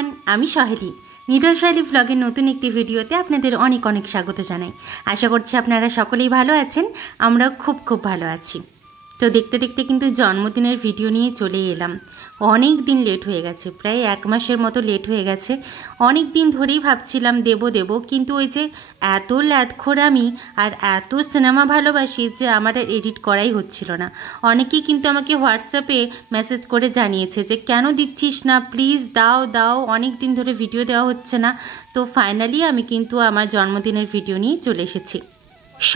Everyone, আমি সহেলি। Needle সহেলি ব্লগের নতুন একটি ভিডিওতে আপনাদের অনেক অনেক স্বাগত জানাই। আশা করছি আপনারা সকলেই ভালো আছেন, আমরাও খুব ভালো আছি। তো দেখতে দেখতে কিন্তু জন্মদিনের ভিডিও নিয়ে চলে এলাম। অনেক দিন লেট হয়ে গেছে, প্রায় 1 মাসের মতো লেট হয়ে গেছে। অনেক দিন ধরেই ভাবছিলাম দেব, কিন্তু ওই যে এত ল্যাদখোরামি আর এত সিনেমা ভালোবাসি যে আমার আর এডিট করাই হচ্ছিল না। অনেকেই কিন্তু আমাকে হোয়াটসঅ্যাপে মেসেজ করে জানিয়েছে যে কেন দিচ্ছিস না, প্লিজ দাও, অনেক দিন ধরে ভিডিও দেওয়া হচ্ছে না। তো ফাইনালি আমি কিন্তু আমার জন্মদিনের ভিডিও নিয়ে চলে এসেছি।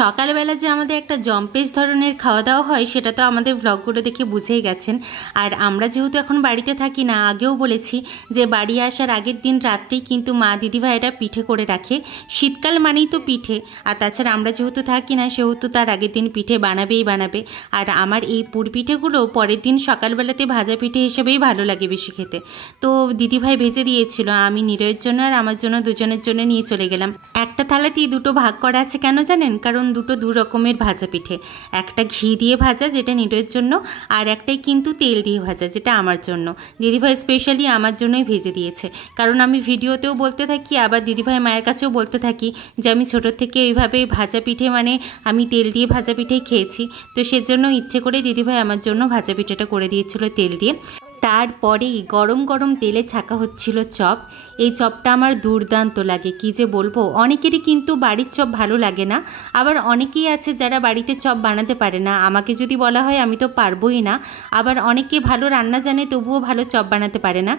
সকালবেলা যে আমাদের একটা জম্পেশ ধরনের খাওয়া দাওয়া হয় সেটা তো আমাদের ব্লগগুলো দেখে বুঝেই গেছেন। আর আমরা যেহেতু এখন বাড়িতে থাকি না, আগেও বলেছি যে বাড়ি আসার আগের দিন রাত্রেই কিন্তু মা দিদিভাইরা পিঠে করে রাখে। শীতকাল মানেই তো পিঠে, আর তাছাড়া আমরা যেহেতু থাকি না সেহেতু তার আগের দিন পিঠে বানাবে। আর আমার এই পুর পিঠেগুলো পরের দিন সকালবেলাতে ভাজা পিঠে হিসেবেই ভালো লাগে বেশি খেতে। তো দিদিভাই ভেজে দিয়েছিল, আমি নিরয়ের জন্য আর আমার জন্য দুজনের জন্য নিয়ে চলে গেলাম। একটা থালাতেই দুটো ভাগ করা আছে, কেন জানেন? কারণ দুটো দু রকমের ভাজা পিঠে, একটা ঘি দিয়ে ভাজা যেটা নিডোর জন্য, আর একটাই কিন্তু তেল দিয়ে ভাজা যেটা আমার জন্য। দিদিভাই স্পেশালি আমার জন্যই ভেজে দিয়েছে, কারণ আমি ভিডিওতেও বলতে থাকি, আবার দিদিভাই মায়ের কাছেও বলতে থাকি যে আমি ছোটো থেকে এইভাবে ভাজা পিঠে মানে আমি তেল দিয়ে ভাজা পিঠেই খেয়েছি। তো সেজন্য ইচ্ছে করে দিদিভাই আমার জন্য ভাজা পিঠেটা করে দিয়েছিল তেল দিয়ে। তারপরেই গরম তেলে ছাকা হচ্ছিল চপ। এই চপটা আমার দুর্দান্ত লাগে, কি যে বলবো। অনেকেরই কিন্তু বাড়ির চপ ভালো লাগে না, আবার অনেকেই আছে যারা বাড়িতে চপ বানাতে পারে না। আমাকে যদি বলা হয় আমি তো পারবোই না। আবার অনেকে ভালো রান্না জানে তবুও ভালো চপ বানাতে পারে না।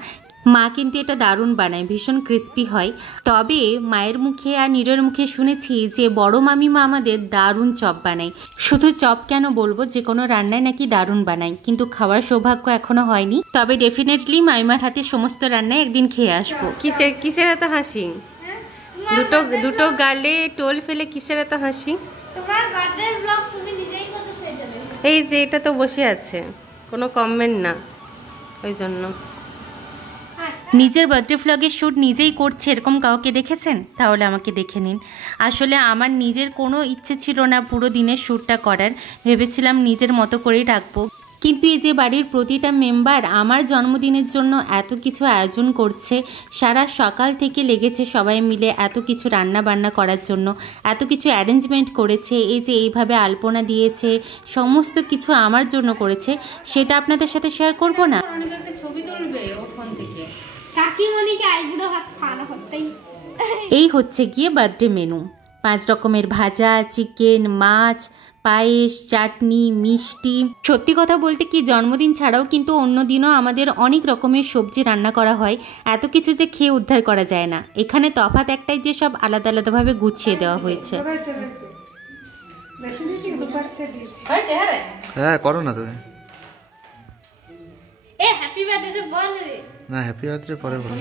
মা কিন্তু এটা দারুণ বানায়, ভীষণ ক্রিস্পি হয়। তবে মায়ের মুখে আর নীরের মুখে শুনেছি যে বড় মামিমা আমাদের দারুণ চপ বানায়। শুধু চপ কেন বলবো, যে কোনো রান্নায় নাকি দারুণ বানায়, কিন্তু খাওয়ার সৌভাগ্য এখনো হয়নি। তবে ডেফিনেটলি মাইমার হাতে সমস্ত রান্নায় একদিন খেয়ে আসবো। কিসের এত হাসি? দুটো গালে টোল ফেলে কিসের এত হাসি? এই যে এটা তো বসে আছে, কোনো কমেন্ট না, ওই জন্য। নিজের বার্থডে ভ্লগের শ্যুট নিজেই করছে এরকম কাউকে দেখেছেন? তাহলে আমাকে দেখে নিন। আসলে আমার নিজের কোনো ইচ্ছে ছিল না পুরো দিনের শ্যুটটা করার, ভেবেছিলাম নিজের মতো করেই রাখবো। কিন্তু এই যে বাড়ির প্রতিটা মেম্বার আমার জন্মদিনের জন্য এত কিছু আয়োজন করছে, সারা সকাল থেকে লেগেছে সবাই মিলে এত কিছু রান্না বান্না করার জন্য, এত কিছু অ্যারেঞ্জমেন্ট করেছে, এই যে এইভাবে আলপনা দিয়েছে, সমস্ত কিছু আমার জন্য করেছে, সেটা আপনাদের সাথে শেয়ার করব না? ছবি তুলবে ওর ফোন থেকে। এই হচ্ছে গিয়ে বার্থডে মেনু। 5 রকমের ভাজা, চিকেন, মাছ, পায়েস, চাটনি, মিষ্টি। সত্যি কথা বলতে কি, জন্মদিন ছাড়াও কিন্তু অন্য দিনও আমাদের অনেক রকমের সবজি রান্না করা হয়। এত কিছু যে খেয়ে উদ্ধার করা যায় না। এখানে তফাৎ একটাই যে সব আলাদাভাবে গুছিয়ে দেওয়া হয়েছে। হ্যাঁ করো না তুমি। না হ্যাপি বার্থডে পরে বলো।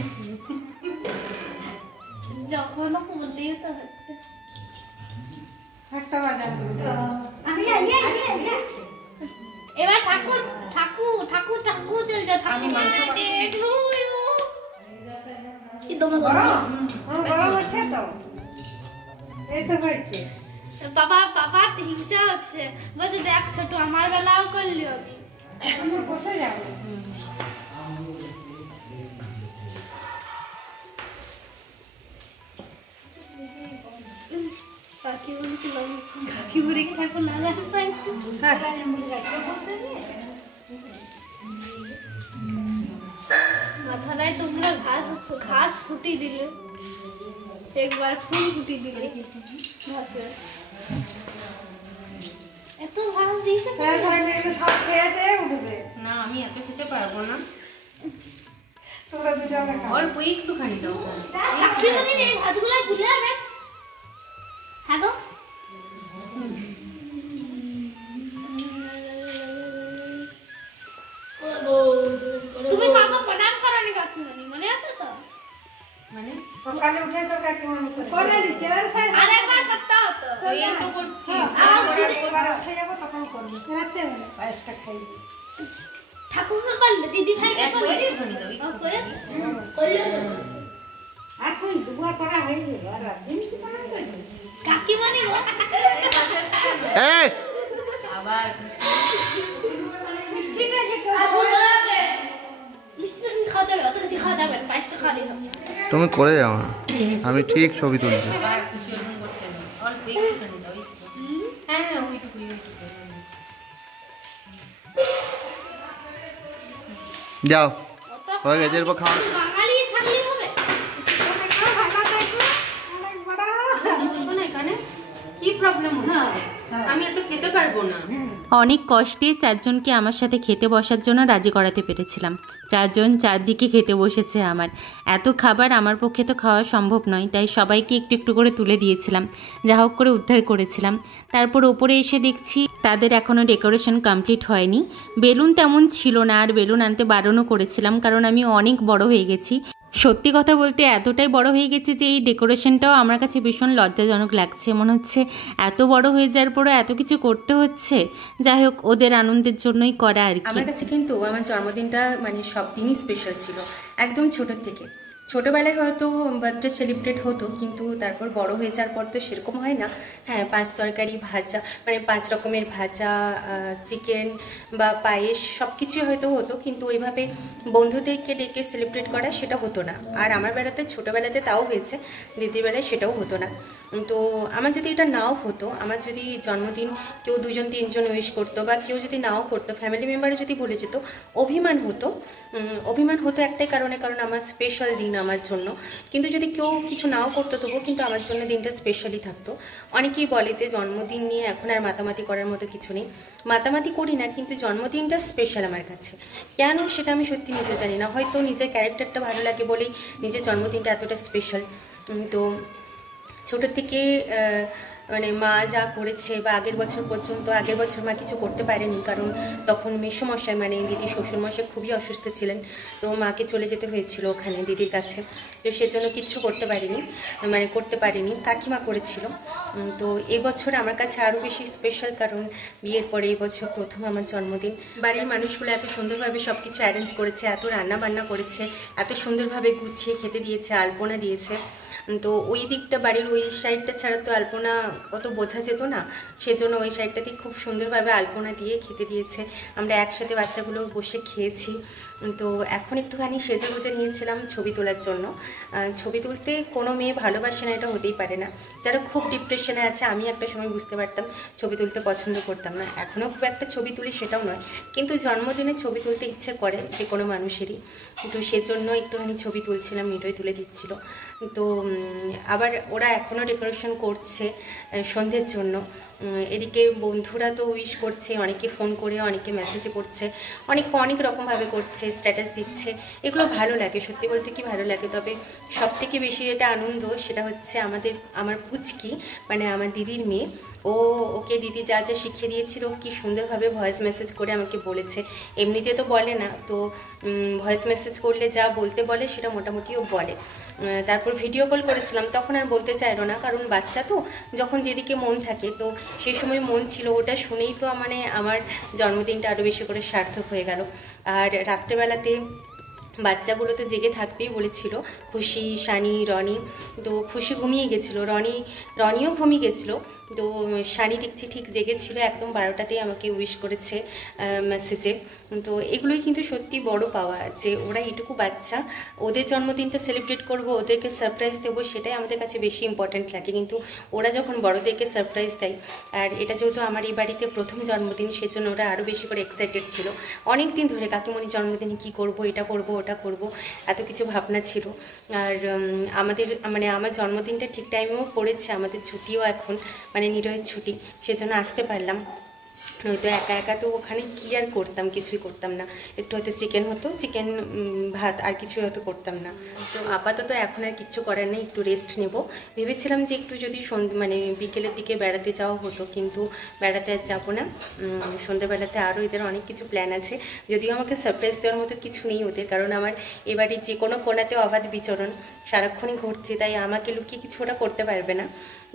যখন বলতেই তো হচ্ছে একটা বাজার এবার ঠাকুর চলে যাও। কি তোমরা গরম হচ্ছে তো? এই তো হচ্ছে বাবা হিংসা হচ্ছে, বলছে দেখ ছোট আমার বেলাও করলি, আমি কোথায় যাবো? মাথায় তোমরা ঘাস ফুটি দিলে, একবার ফুল ফুটি দিলে, এত ঘাস দিয়েছে না আমি এত খেতে পারবো না, অল্প একটুখানি দাও। হাতগুলো ভুলে যাবে। হ্যাঁ গো, তুমি কাকা প্রণাম করনি কাকিমণি, মনে আছে তো? মানে সকালে উঠে তো কাকিমণি করে দিচ্ছে, আরেকবার করতে হতো। এই তো করছি, আবার উঠে যাব তখন করব। রাতে বলে পায়েসটা খাই ঠাকুরকে করলে, দিদি ভাইকে করলে, আর কোন দুবার করা হয়ে গেল, আর দিন কি বানাই করবে কাকিমণি গো। এই আবার মিষ্টি খাবে। খাওয়া যাবে, অত কিছু খাওয়া যাবে না, পায়েসটা খাওয়ালেই হবে। তুমি করে যাও না, আমি ঠিক ছবি তুলছি। যাও হয়ে গেছে, এরপর খাওয়া। বাঙালি থাকলেই হবে। কি প্রবলেম হচ্ছে? আমি এত খেতে পারবো না। অনেক কষ্টে চারজনকে আমার সাথে খেতে বসার জন্য রাজি করাতে পেরেছিলাম। চারজন চারদিকে খেতে বসেছে। আমার এত খাবার আমার পক্ষে তো খাওয়া সম্ভব নয়, তাই সবাইকে একটু একটু করে তুলে দিয়েছিলাম, যা হোক করে উদ্ধার করেছিলাম। তারপর ওপরে এসে দেখছি তাদের এখনও ডেকোরেশন কমপ্লিট হয়নি। বেলুন তেমন ছিল না, আর বেলুন আনতে বারণও করেছিলাম, কারণ আমি অনেক বড় হয়ে গেছি। সত্যি কথা বলতে এতটাই বড় হয়ে গেছে যে এই ডেকোরেশনটাও আমার কাছে ভীষণ লজ্জাজনক লাগছে। মনে হচ্ছে এত বড় হয়ে যাওয়ার পরও এত কিছু করতে হচ্ছে। যাই হোক, ওদের আনন্দের জন্যই করা আর কি। আমার কাছে কিন্তু আমার জন্মদিনটা মানে সব দিনই স্পেশাল ছিল, একদম ছোটোর থেকে। ছোটোবেলায় হয়তো বার্থডে সেলিব্রেট হতো, কিন্তু তারপর বড় হয়ে যাওয়ার পর তো সেরকম হয় না। হ্যাঁ, 5 তরকারি ভাজা, মানে 5 রকমের ভাজা, চিকেন বা পায়েস সব কিছুই হয়তো হতো, কিন্তু ওইভাবে বন্ধুদেরকে ডেকে সেলিব্রেট করা সেটা হতো না। আর আমার বেলাতে ছোটোবেলাতে তাও হয়েছে, দিদির বেলায় সেটাও হতো না। তো আমার যদি এটা নাও হতো, আমার যদি জন্মদিন কেউ 2-3 উইশ করতো, বা কেউ যদি নাও করতো, ফ্যামিলি মেম্বারে যদি বলে যেত, অভিমান হতো। অভিমান হতো একটাই কারণে, কারণ আমার স্পেশাল দিন আমার জন্য। কিন্তু যদি কেউ কিছু নাও করতো, তবুও কিন্তু আমার জন্য দিনটা স্পেশালি থাকতো। অনেকেই বলে যে জন্মদিন নিয়ে এখন আর মাতামাতি করার মতো কিছু নেই। মাতামাতি করি না, কিন্তু জন্মদিনটা স্পেশাল আমার কাছে। কেন সেটা আমি সত্যি নিজে জানি না, হয়তো নিজের ক্যারেক্টারটা ভালো লাগে বলেই নিজের জন্মদিনটা এতটা স্পেশাল। তো ছোটো থেকে মানে মা যা করেছে, বা আগের বছর পর্যন্ত, আগের বছর মা কিছু করতে পারেনি, কারণ তখন মেসোমশাই মানে দিদি শ্বশুরমশাই খুবই অসুস্থ ছিলেন। তো মাকে চলে যেতে হয়েছিল ওখানে দিদির কাছে, তো সেজন্য কিছু করতে পারিনি, কাকিমা করেছিল। তো এই বছর আমার কাছে আরও বেশি স্পেশাল, কারণ বিয়ের পরে এই বছর প্রথম আমার জন্মদিন। বাড়ির মানুষগুলো এত সুন্দরভাবে সব কিছু অ্যারেঞ্জ করেছে, এত রান্না বান্না করেছে, এত সুন্দরভাবে গুছিয়ে খেতে দিয়েছে, আলপনা দিয়েছে। তো ওই দিকটা, বাড়ির ওই সাইডটা ছাড়া তো আলপনা অত বোঝা যেত না, সেজন্য ওই সাইডটাতেই খুব সুন্দরভাবে আলপনা দিয়ে খেতে দিয়েছে। আমরা একসাথে বাচ্চাগুলো বসে খেয়েছি। তো এখন একটুখানি সেজে গুজে নিয়েছিলাম ছবি তোলার জন্য। ছবি তুলতে কোনো মেয়ে ভালোবাসে না, এটা হতেই পারে না। যারা খুব ডিপ্রেশনে আছে, আমি একটা সময় বুঝতে পারতাম, ছবি তুলতে পছন্দ করতাম না, এখনও খুব একটা ছবি তুলি সেটাও নয়, কিন্তু জন্মদিনে ছবি তুলতে ইচ্ছে করে যে কোনো মানুষেরই। তো সেজন্য একটুখানি ছবি তুলছিলাম, ভিডিও তুলে দিচ্ছিল। তো আবার ওরা এখনও ডেকোরেশন করছে সন্ধ্যের জন্য। এদিকে বন্ধুরা তো উইশ করছে, অনেকে ফোন করে, অনেকে মেসেজে করছে, অনেক রকমভাবে করছে, স্ট্যাটাস দিচ্ছে। এগুলো ভালো লাগে, সত্যি বলতে কি ভালো লাগে। তবে সবথেকে বেশি যেটা আনন্দ, সেটা হচ্ছে আমার পুচকি, মানে আমার দিদির মেয়ে, ওকে দিদি যা যা শিখিয়ে দিয়েছিল, কি সুন্দরভাবে ভয়েস মেসেজ করে আমাকে বলেছে। এমনিতে তো বলে না, তো ভয়েস মেসেজ করলে যা বলতে বলে সেটা মোটামুটিও বলে। তারপর ভিডিও কল করেছিলাম, তখন আর বলতে চাইলো না, কারণ বাচ্চা তো, যখন যেদিকে মন থাকে, তো সেই সময় মন ছিল ওটা শুনেই। তো মানে আমার জন্মদিনটা আরও বেশি করে সার্থক হয়ে গেল। আর রাত্রেবেলাতে বাচ্চাগুলো তো জেগে থাকবেই বলেছিল, খুশি, সানি, রনি। তো খুশি ঘুমিয়ে গেছিলো, রনিও ঘুমিয়ে গেছিলো। তো সানি দেখছি ঠিক জেগেছিল, একদম 12টাতেই আমাকে উইশ করেছে মেসেজে। তো এগুলোই কিন্তু সত্যি বড় পাওয়া, যে ওরা এটুকু বাচ্চা, ওদের জন্মদিনটা সেলিব্রেট করব, ওদেরকে সারপ্রাইজ দেবো, সেটাই আমাদের কাছে বেশি ইম্পর্ট্যান্ট লাগে। কিন্তু ওরা যখন বড়দেরকে সারপ্রাইজ দেয়, আর এটা যেহেতু আমার এই বাড়িতে প্রথম জন্মদিন, সেজন্য ওরা আরও বেশি করে এক্সাইটেড ছিল। অনেক দিন ধরে কাকিমণির জন্মদিনে কী করব, এটা করব, ওটা করব, এত কিছু ভাবনা ছিল। আর আমার জন্মদিনটা ঠিক টাইমেও পড়েছে, আমাদের ছুটিও এখন, মানে নিরয়ের ছুটি, সেজন্য আসতে পারলাম। নয়তো একা একা তো ওখানে কী আর করতাম, কিছুই করতাম না। একটু হয়তো চিকেন হতো, চিকেন ভাত, আর কিছুই হয়তো করতাম না। তো আপাতত এখন আর কিচ্ছু করার নেই, একটু রেস্ট নেব। ভেবেছিলাম যে একটু যদি বিকেলের দিকে বেড়াতে যাওয়া হতো, কিন্তু বেড়াতে আর যাবো না। সন্ধ্যাবেলাতে আরও এদের অনেক কিছু প্ল্যান আছে, যদিও আমাকে সারপ্রাইজ দেওয়ার মতো কিছু নেই ওদের, কারণ আমার এবারে যে কোনো কোনাতে অবাধ বিচরণ, সারাক্ষণই ঘুরছে, তাই আমাকে লুকিয়ে কিছু ওটা করতে পারবে না।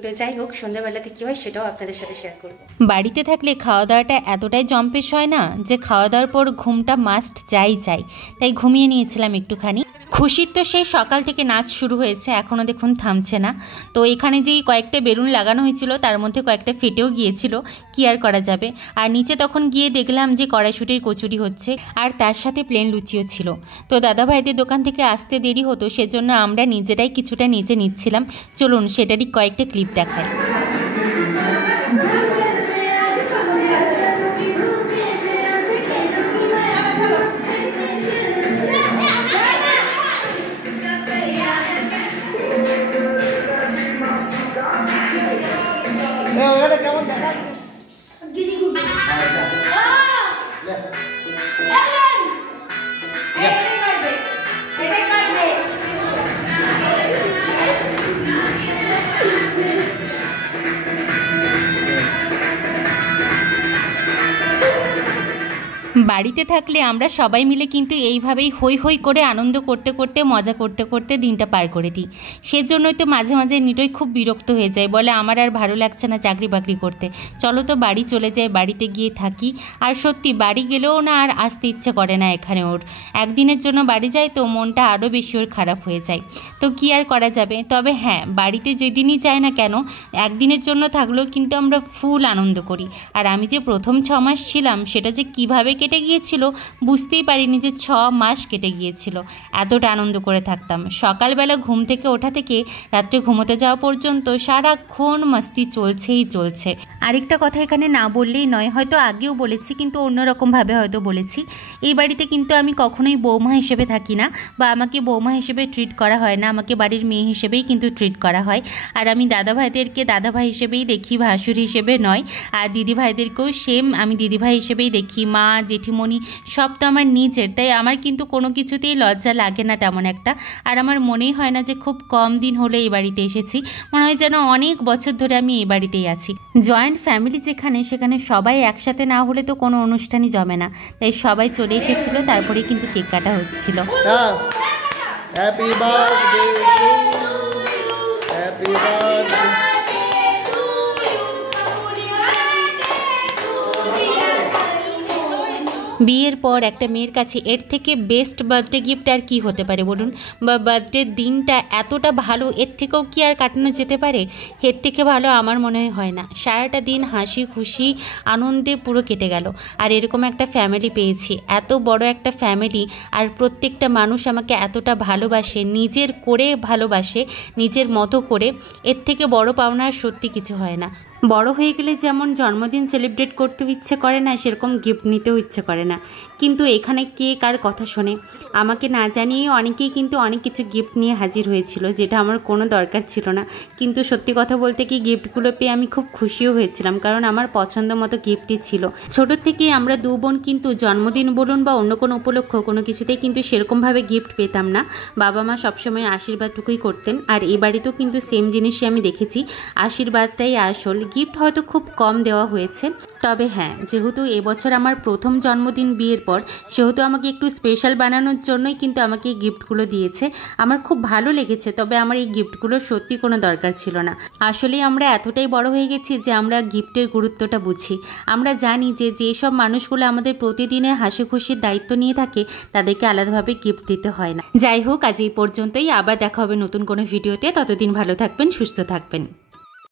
তো যাই হোক, সন্ধ্যাবেলাতে কী হয় সেটাও আপনাদের সাথে শেয়ার করব। বাড়িতে থাকলে খাওয়া দাওয়াটা এতটাই জম্পেশ হয় না যে খাওয়া দাওয়ার পর ঘুমটা মাস্ট যাই চাই, তাই ঘুমিয়ে নিয়েছিলাম একটুখানি। খুশির তো সেই সকাল থেকে নাচ শুরু হয়েছে, এখনও দেখুন থামছে না। তো এখানে যেই কয়েকটা বেলুন লাগানো হয়েছিল তার মধ্যে কয়েকটা ফেটেও গিয়েছিল, কি আর করা যাবে। আর নিচে তখন গিয়ে দেখলাম যে কড়াইশুঁটির কচুরি হচ্ছে, আর তার সাথে প্লেন লুচিও ছিল। তো দাদাভাইদের দোকান থেকে আসতে দেরি হতো, সেজন্য আমরা নিজেরাই কিছুটা নিচে নিচ্ছিলাম। চলুন সেটারই কয়েকটা ক্লিপ দেখাই। বাড়িতে থাকলে আমরা সবাই মিলে কিন্তু এইভাবেই হই হই করে আনন্দ করতে করতে মজা করতে করতে দিনটা পার করে দিই। সেজন্যই তো মাঝে মাঝে নিটোই খুব বিরক্ত হয়ে যায়, বলে আমার আর ভালো লাগছে না চাকরি বাকরি করতে, চলো তো বাড়ি চলে যাই, বাড়িতে গিয়ে থাকি। আর সত্যি বাড়ি গেলেও না আর আসতে ইচ্ছে করে না এখানে ওর। একদিনের জন্য বাড়ি যায় তো মনটা আরও বেশি ওর খারাপ হয়ে যায়। তো কি আর করা যাবে। তবে হ্যাঁ, বাড়িতে যেদিনই যাই না কেন একদিনের জন্য থাকলেও কিন্তু আমরা ফুল আনন্দ করি। আর আমি যে প্রথম 6 মাস ছিলাম সেটা যে কিভাবে কেটে গিয়েছিল বুঝতেই পারিনি যে 6 মাস কেটে গিয়েছিল। এতটা আনন্দ করে থাকতাম। সকালবেলা ঘুম থেকে ওঠা থেকে রাত্রে ঘুমোতে যাওয়া পর্যন্ত সারাক্ষণ মাস্তি চলছেই চলছে। আরেকটা কথা এখানে না বললেই নয়, হয়তো আগেও বলেছি কিন্তু অন্যরকমভাবে হয়তো বলেছি। এই বাড়িতে কিন্তু আমি কখনোই বৌমা হিসেবে থাকি না, বা আমাকে বৌমা হিসেবে ট্রিট করা হয় না, আমাকে বাড়ির মেয়ে হিসেবেই কিন্তু ট্রিট করা হয়। আর আমি দাদাভাইদেরকে দাদাভাই হিসেবেই দেখি, ভাসুর হিসেবে নয়। আর দিদিভাইদেরকেও সেম আমি দিদিভাই হিসেবেই দেখি। মা জেঠিমণি সব তো আমার নিজের, তাই আমার কিন্তু কোনো কিছুতেই লজ্জা লাগে না তেমন একটা। আর আমার মনেই হয় না যে খুব কম দিন হলে এই বাড়িতে এসেছি, মনে হয় যেন অনেক বছর ধরে আমি এই বাড়িতেই আছি। জয়েন্ট ফ্যামিলি যেখানে, সেখানে সবাই একসাথে না হলে তো কোনো অনুষ্ঠানই জমে না, তাই সবাই চলে এসেছিল, তারপরেই কিন্তু কেক কাটা হচ্ছিল। Happy birthday happy birthday. বিয়ের পর একটা মেয়ের কাছে এর থেকে বেস্ট বার্থডে গিফট আর কি হতে পারে বলুন। বা বার্থডে দিনটা এতটা ভালো, এর থেকেও কি আর কাটানো যেতে পারে? এর থেকে ভালো আমার মনে হয় না। সারাটা দিন হাসি খুশি আনন্দে পুরো কেটে গেল। আর এরকম একটা ফ্যামিলি পেয়েছি, এত বড় একটা ফ্যামিলি, আর প্রত্যেকটা মানুষ আমাকে এতটা ভালোবাসে, নিজের করে ভালোবাসে, নিজের মতো করে। এর থেকে বড় পাওনা আর সত্যি কিছু হয় না। বড় হয়ে গেলে যেমন জন্মদিন সেলিব্রেট করতেও ইচ্ছে করে না, সেরকম গিফট নিতেও ইচ্ছে করে না। কিন্তু এখানে কে কার কথা শোনে? আমাকে না জানিয়ে অনেকেই কিন্তু অনেক কিছু গিফট নিয়ে হাজির হয়েছিল, যেটা আমার কোনো দরকার ছিল না। কিন্তু সত্যি কথা বলতে কি, গিফটগুলো পেয়ে আমি খুব খুশিও হয়েছিলাম, কারণ আমার পছন্দ মতো গিফটই ছিল। ছোট থেকেই আমরা 2 বোন কিন্তু জন্মদিন বলুন বা অন্য কোনো উপলক্ষ কোনো কিছুতেই কিন্তু সেরকমভাবে গিফট পেতাম না। বাবা মা সবসময় আশীর্বাদটুকুই করতেন। আর এই বাড়িতেও কিন্তু সেম জিনিসই আমি দেখেছি, আশীর্বাদটাই আসল। গিফট হয়তো খুব কম দেওয়া হয়েছে, তবে হ্যাঁ, যেহেতু এবছর আমার প্রথম জন্মদিন বিয়ের পর, সেহেতু আমাকে একটু স্পেশাল বানানোর জন্যই কিন্তু আমাকে এই গিফটগুলো দিয়েছে। আমার খুব ভালো লেগেছে, তবে আমার এই গিফটগুলো সত্যি কোনো দরকার ছিল না। আসলে আমরা এতটাই বড় হয়ে গেছি যে আমরা গিফটের গুরুত্বটা বুঝি। আমরা জানি যে যেসব মানুষগুলো আমাদের প্রতিদিনের হাসি খুশির দায়িত্ব নিয়ে থাকে তাদেরকে আলাদাভাবে গিফট দিতে হয় না। যাই হোক, আজ এই পর্যন্তই। আবার দেখা হবে নতুন কোনো ভিডিওতে। ততদিন ভালো থাকবেন, সুস্থ থাকবেন।